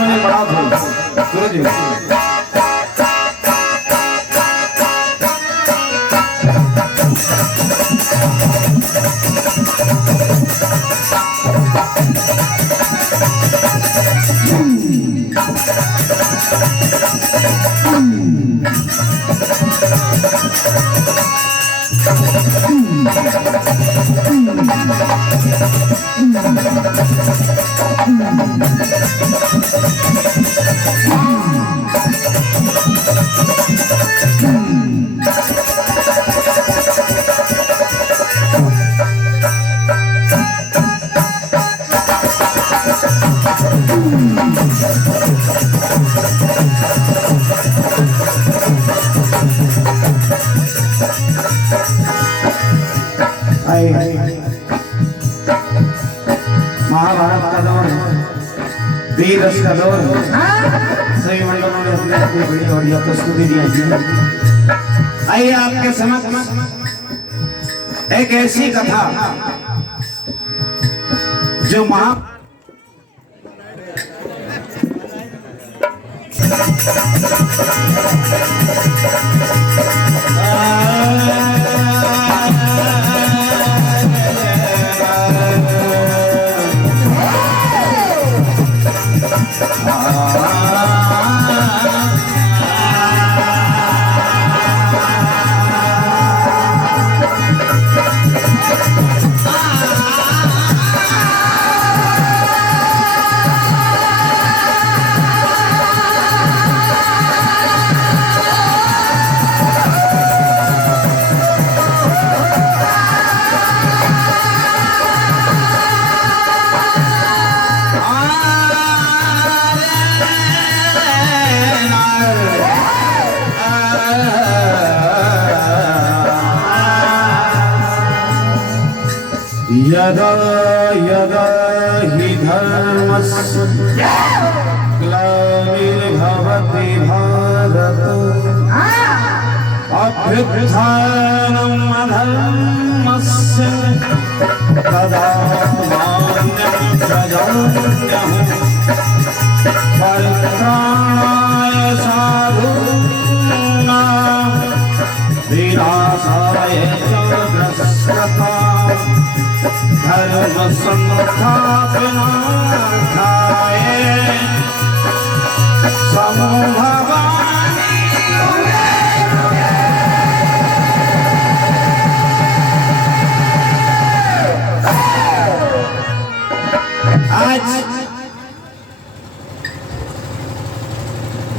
मैंने पढ़ा था सूरज महाभारत का दौर वीर रस का दौर सभी मंडलों ने अपने अपनी बड़ी ऑडियो प्रस्तुति दी है। आइए आपके समक्ष एक ऐसी कथा जो यदा यदा हि धर्मस्य ग्लानिर्भवति भारत अभ्युत्थानम् अधर्मस्य तदात्मानं प्रजाम्यहम् परित्राणाय साधूनां विनाशाय च ग्रस्यताम् धर्म संस्थापनार्थाय समभवामि आज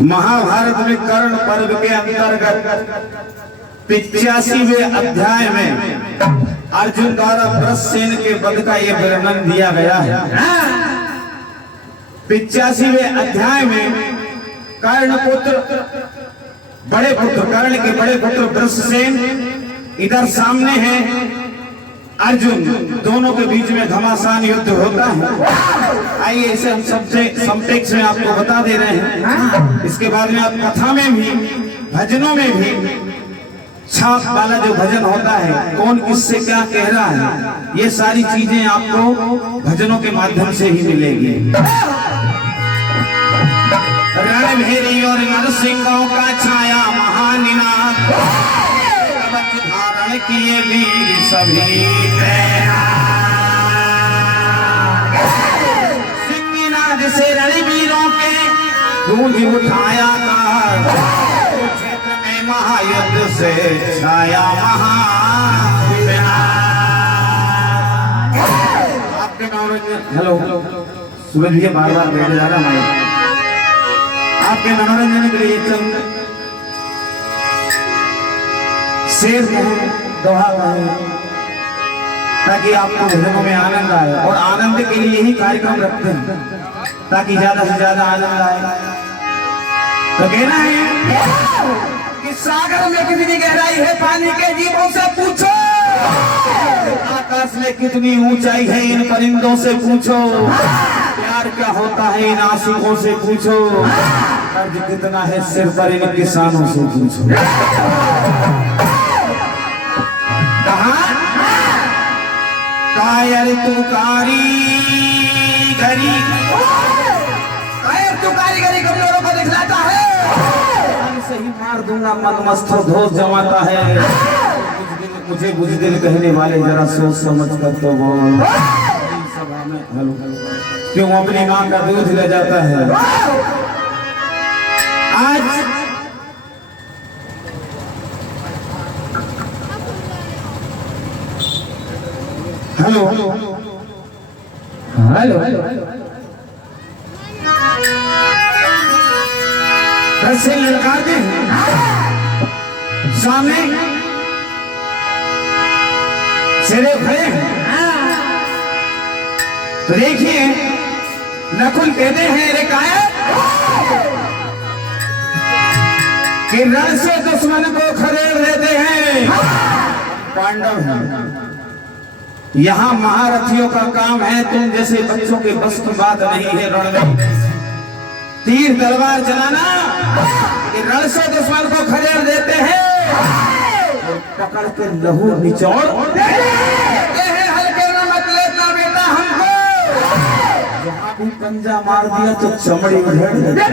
महाभारत में कर्ण पर्व के अंतर्गत 85वें अध्याय में अर्जुन द्वारा वृषसेन के वध का यह वर्णन दिया गया है। 85वें अध्याय में कर्ण के बड़े पुत्र वृषसेन इधर सामने हैं, अर्जुन, दोनों के बीच में घमासान युद्ध होता है। आइए इसे हम सबसे संक्षेप में आपको बता दे रहे हैं। इसके बाद में आप कथा में भी भजनों में भी छाप वाला जो भजन होता है, कौन किससे क्या कह रहा है, ये सारी चीजें आपको भजनों के माध्यम से ही मिलेगी। रणभेरी और नरसिंहों का छाया महानिनाद धारण किए वीर सभी सिंहनाद से रणवीरों के गूंज उठाया महायुद्ध से छाया आपके मनोरंजन हेलो सूरज भैया बार बार बैठ जा रहा है। आपके मनोरंजन के लिए चंद शेर दोहा कहें ताकि आपको भजनों में आनंद आए, और आनंद के लिए ही कार्यक्रम रखते हैं ताकि ज्यादा से ज्यादा आनंद आए। तो कहना है सागर में कितनी गहराई है पानी के जीवों से पूछो, आकाश में कितनी ऊंचाई है इन परिंदों से पूछो, प्यार क्या होता है इन आशिकों से पूछो, कर्ज कितना है सिर पर इन किसानों से पूछो। कायर तू कारीगरी है तू कारीगरी कमजोरों को दिखलाता है, से ही मार दूंगा मन मस्त धोस जमाता है। मुझे बुजदिल कहने वाले जरा सोच समझ कर तो बोल, सभा में क्यों अपनी मां का दूध ले जाता है। आज हेलो हेलो कैसे लड़का के सामने सिरे खड़े तो देखिए नकुल कहते हैं रे कायर कि रण से दुश्मन को खदेड़ देते हैं। पांडव हैं, यहाँ महारथियों का काम है, तुम जैसे बच्चों के बस की बात नहीं है रण में तीर तलवार चलाना। कि रण से दुश्मन को खदेड़ देते हैं और पकड़ के लहू निचोड़ हल्के न मत लेना बेटा हमको, जहाँ भी पंजा मार दिया तो चमड़ी उधेड़ देते।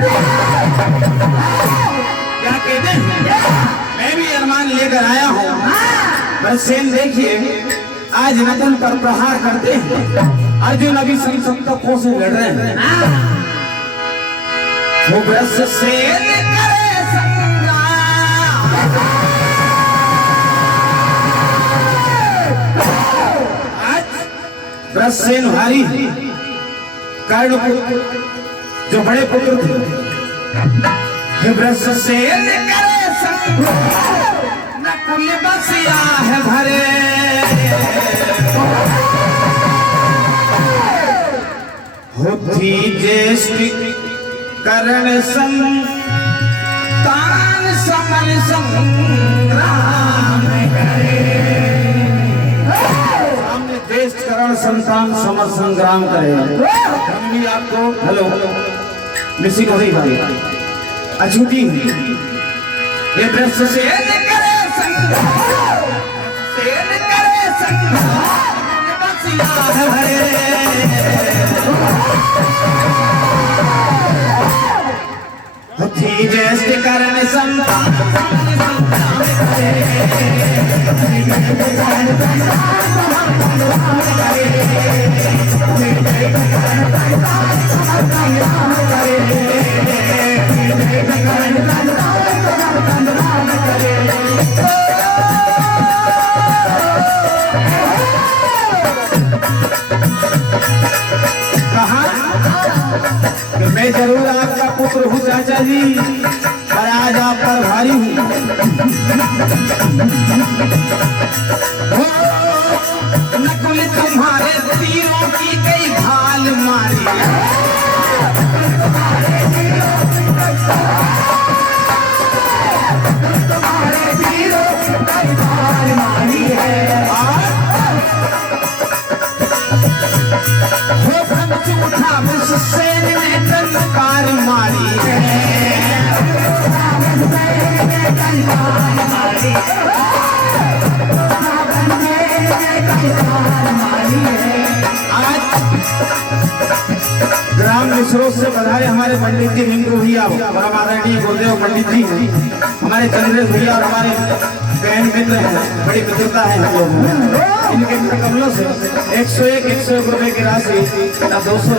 क्या कहते हैं, मैं भी अरमान लेकर आया हूँ। बस सेन देखिए आज नकुल पर प्रहार करते हैं, अर्जुन अभी संसप्तकों से लड़ रहे हैं। वो ब्रस सेन करे संग्राम, आज ब्रस सेन भारी कर्ण जो बड़े पुत्र थे, ब्रस सेन करे संग्राम, नकुल बसिया है भरे। होती ज्येष्ठ कर्ण संतान समर संग्राम करे, सामने ज्येष्ठ कर्ण संतान समर संग्राम करे। हम भी आपको हेलो मिसिंग हो रही भाई अछूती ये दृश्य से करे संग्राम, करे संग्राम बसिया है भरे। होती ज्येष्ठ कर्ण संतान मैं जरूर आपका पुत्र हूँ चाचा जी, पर आज आप पर भारी हूँ। नकुल तुम्हारे तीरों की कई भाल मारी, तुम्हारे तीरों की कई भाल मारी है। उठा सेन ने टंकार मारी है, आज ग्राम विश्रोत से बधाई हमारे पंडित जी हिंदू भैया परम आदरणीय गुरुदेव पंडित जी हमारे चंद्रेश भैया और हमारे बहन मित्र हैं, बड़ी मित्रता है हम लोगों में। इनके कमलों से 101 रुपए की राशि 200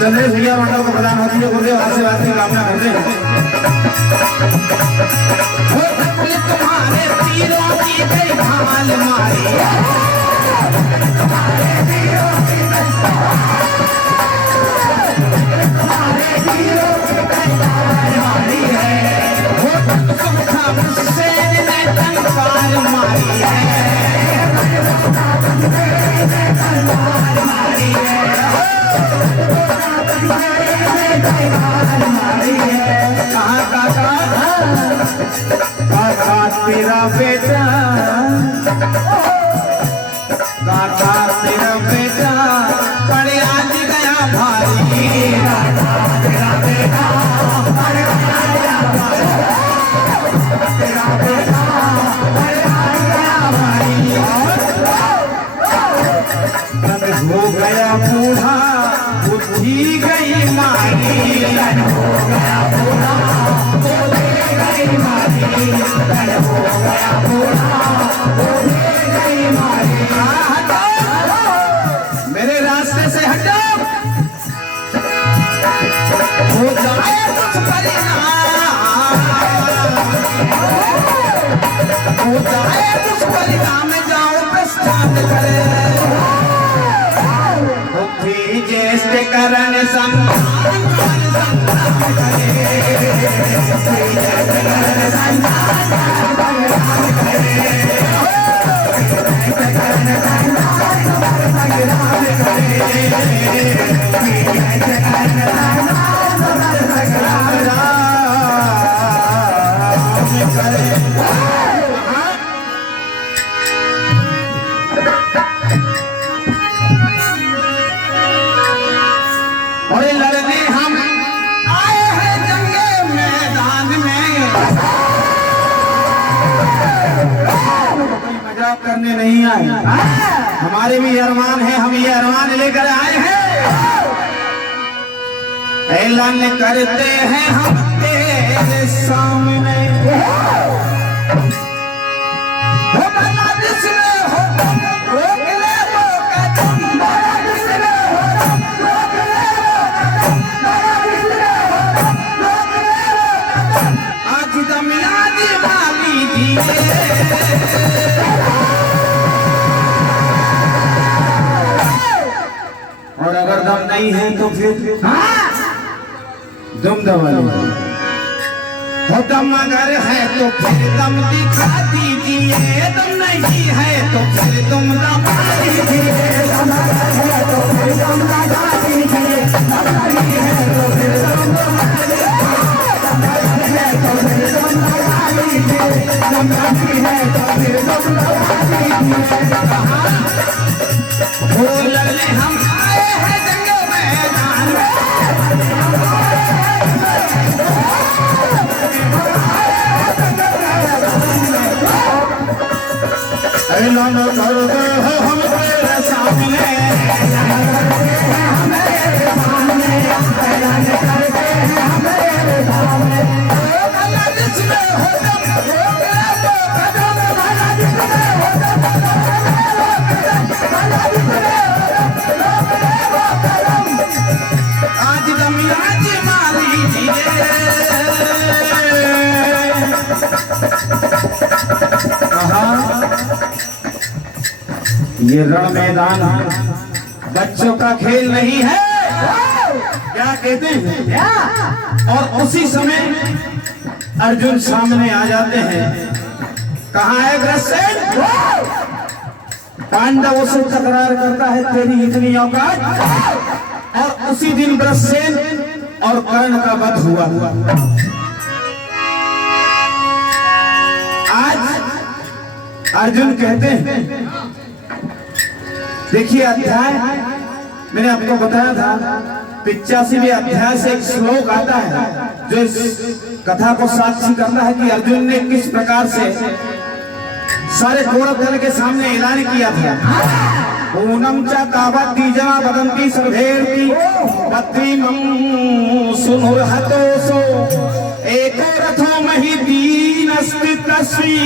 चंद्रेश भैया मंडल को प्रदान होती है। गुरुदेव आशीर्वाद की कामना करते हैं। तुम्हारे तीरों की कई भाल मारी, सेन ने टंकार मारी है। कहाँ काका तेरा बेटा, काका तेरा बेटा पड़े आज गया भारी, तेरा बेटा पड़े आज गया भारी, हो गया बूढ़ा बुद्धि गई मारी तन हो गया भोला बुद्धि गई मारी तन हो गया भोला बुद्धि गई मारी। हटो मेरे रास्ते से हटो हो जाए कुछ परिणाम हो जाए कुछ परिणाम जाओ प्रस्थान करे बुद्धि ज्येष्ठ करण संधान करे और लड़ने हम आए हैं जंगे मैदान में कोई मजाक करने नहीं आए हमारे भी अरमान है हम ये अरमान लेकर आए हैं ऐलान करते हैं हम तेरे सामने और अगर दम नहीं है तो फिर दम दबा हो दम अगर है तो फिर दम दिखा दीजिए दम नहीं है तो फिर तुम दबा दीजिए दम है तो फिर दम दबा दीजिए दम नहीं है तो फिर दम दबा दीजिए दम नहीं है तो फिर दम दबा दीजिए वो लड़ने हम आए हैं जंगे मैदान ऐलान कर दे हम तेरे सामने ऐलान करते हैं हमारे सामने ऐलान करते हैं हमारे सामने भला जिसमें हो दम वो कदम भला जिसमें हो दम भला जिसमें वो कदम आज दम आज मारी ये रण मैदान बच्चों का खेल नहीं है क्या कहते हैं और उसी समय अर्जुन सामने आ जाते हैं कहाँ है ग्रसेन पांडवों से तकरार करता है तेरी इतनी औकात और उसी दिन ग्रसेन और कर्ण का वध हुआ आज अर्जुन कहते हैं देखिए अध्याय मैंने आपको बताया था 85वें अध्याय से एक श्लोक आता है जो इस कथा को साक्षी करता है कि अर्जुन ने किस प्रकार से सारे कौरव दल के सामने ऐलान किया था ऊनम च तावत् द्विजना वदन्ति सर्वेर्ति पत्रिमं सुनुर्हतोसो एको रथो महि दीनस्ति तस्वी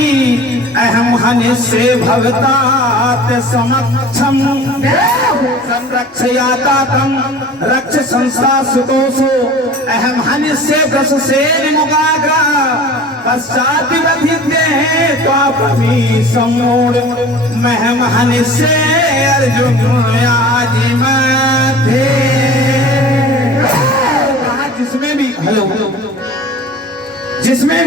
अहम हनिष्ये भवतात समक्षम संरक्षयाता तम रक्ष संस्था सुतोषो अहम हनिष्ये वृषसेन मुगाग्रा पश्चात वधिते त्वापि सम्मूढ़ महम हनिष्ये अर्जुन आजिमते जिसमें भी हेलो जिसमें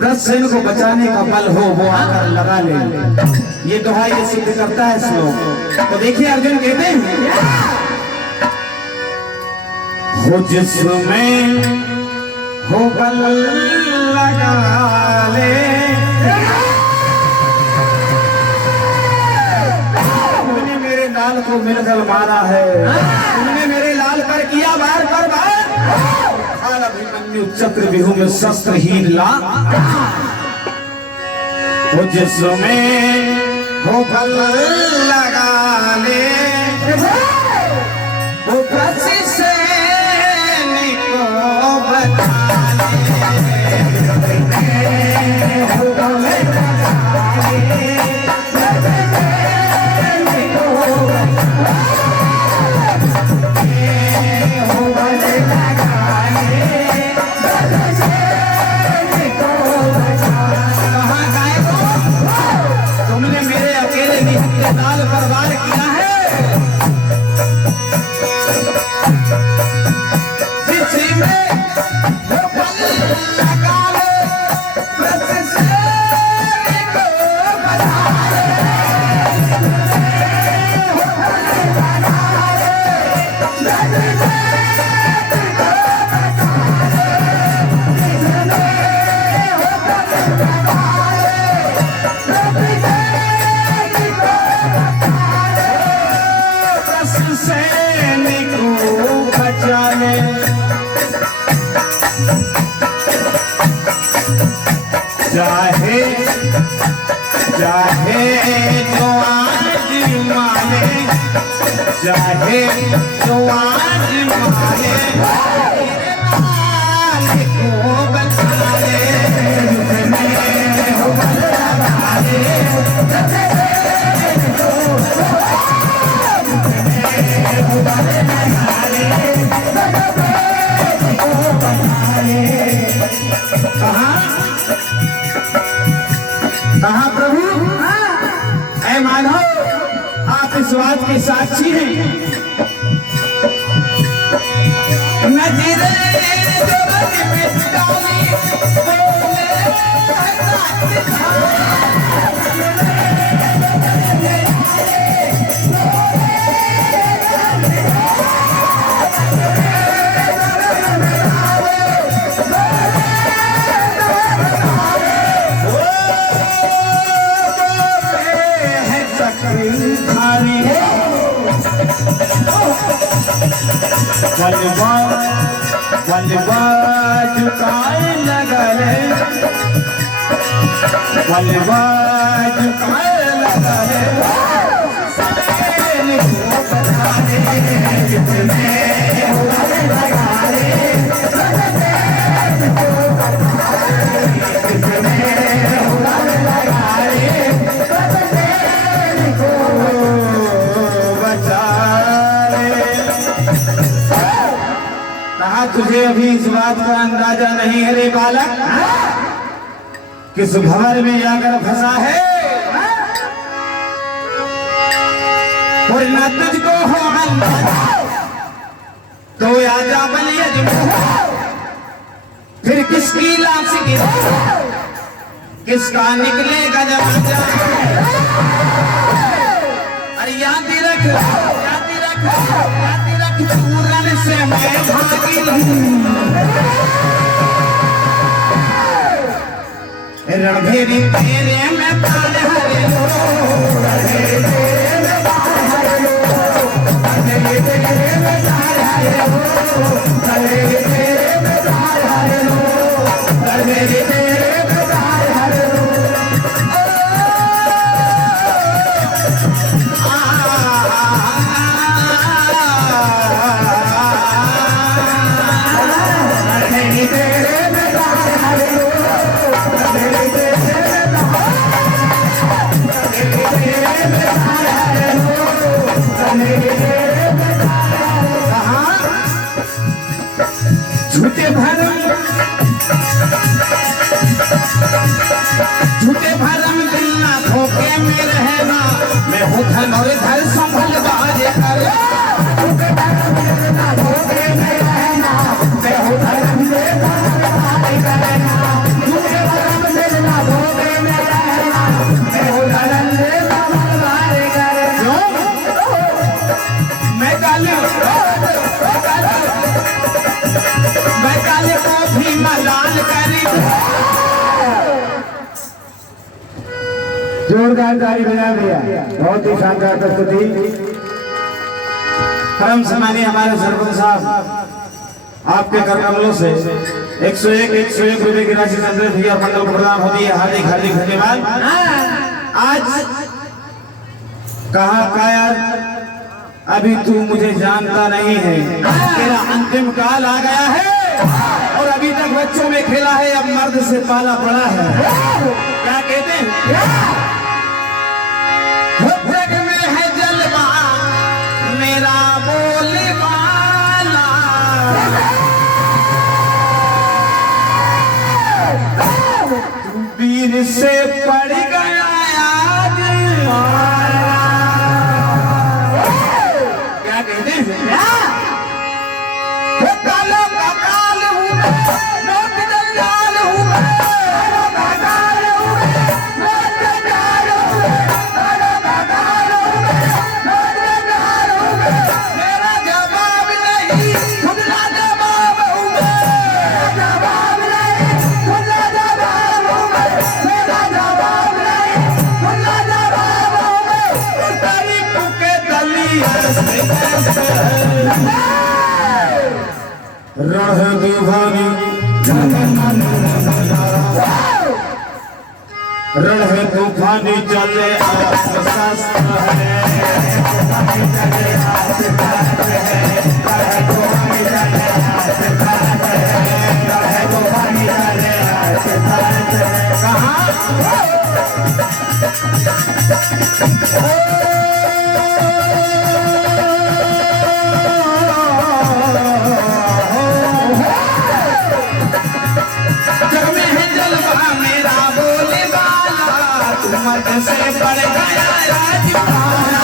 ग्रसेन को बचाने का बल हो वो आकर लगा ले ये दोहा ये सिद्ध करता है श्लोक तो देखिए अर्जुन कहते हैं हो जिसमें हो बल लगा ले तुमने मेरे लाल को मिलकर मारा है तुमने मेरे लाल पर किया वार कर वार अभिमन्यु चक्र व्यूह में शस्त्रहीन ला हो जिसमें हो बल लगा ले वो बर्बाद किया है। किसी में वो पल लगा ले, बस शेर को बजा ले। चाहे चाहे जो आज माने, चाहे जो आज माने, को बचा ले, हो बचा ले, कहा प्रभु ऐ माधव, आप इस बात के साक्षी हैं। नजरे वल्लभा झुकाए लगले, वल्लभा झुकाए लगले, सैन को बचा ले, कितने लगा ले, सैन को बचा ले, कितने लगा ले, सैन को बचा ले। कहा तुझे अभी इस बात का अंदाजा नहीं है रे बालक, किस भंवर में जाकर फंसा है, और न तुझको हो अंदाजा तो आजा बलिए, फिर किसकी लाश गिरे, किसका निकलेगा जनाजा। अरे याद रख, याद रख, याद रख, पूरन से मैं भागी रणभेरी तेरे में प्राण हरे लो, रणभेरी तेरे में प्राण हरे लो, रणभेरी तेरे में प्राण हरे लो, रणभेरी तेरे में प्राण हरे लो, रणभेरी तेरे में प्राण हरे लो। झूठे भरम दिल ना धोखे में रहना, मैं हूँ धन और धर संभल बाजे कर, झूठे भरम दिल ना धोखे में रहना, मैं हूँ धन झूठे भरम दिल ना धोखे में रहना, मैं हूँ धन मैं काले को भी मलाल करी। जोरदार ताली बजा दिया, बहुत ही शानदार प्रस्तुति। परम सम्मानीय हमारे सरपंच साहब, आपके कर कमलों से 101 रुपए की राशि संग्रहित हुई और मंडल को प्रदान होती है। हार्दिक हार्दिक धन्यवाद। आज कहा कायर, अभी तू मुझे जानता नहीं है, तेरा अंतिम काल आ गया है, और अभी तक बच्चों में खेला है, अब मर्द से पाला पड़ा है। क्या कहते हैं, जग में है जलवा मेरा बोले वाला, वीर से पड़ गया आज रहे तूफानी रण है तूफानी चले से पड़ गया राजपाला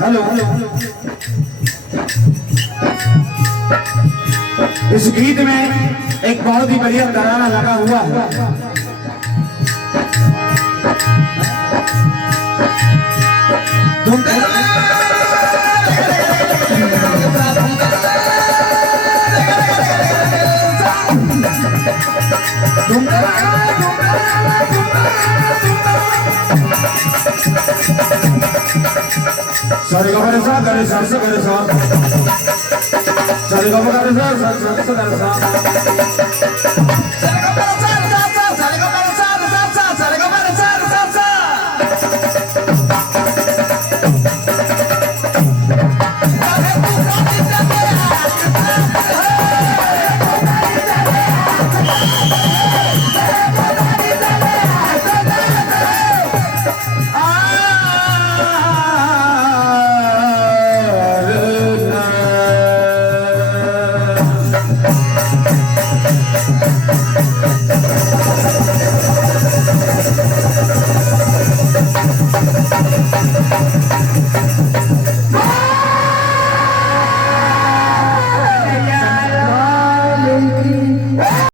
हेलो इस गीत में एक बहुत ही बढ़िया तराना लगा हुआ है। सारे कमरे सा करे सा करे सा सारे कमरे सा करे सा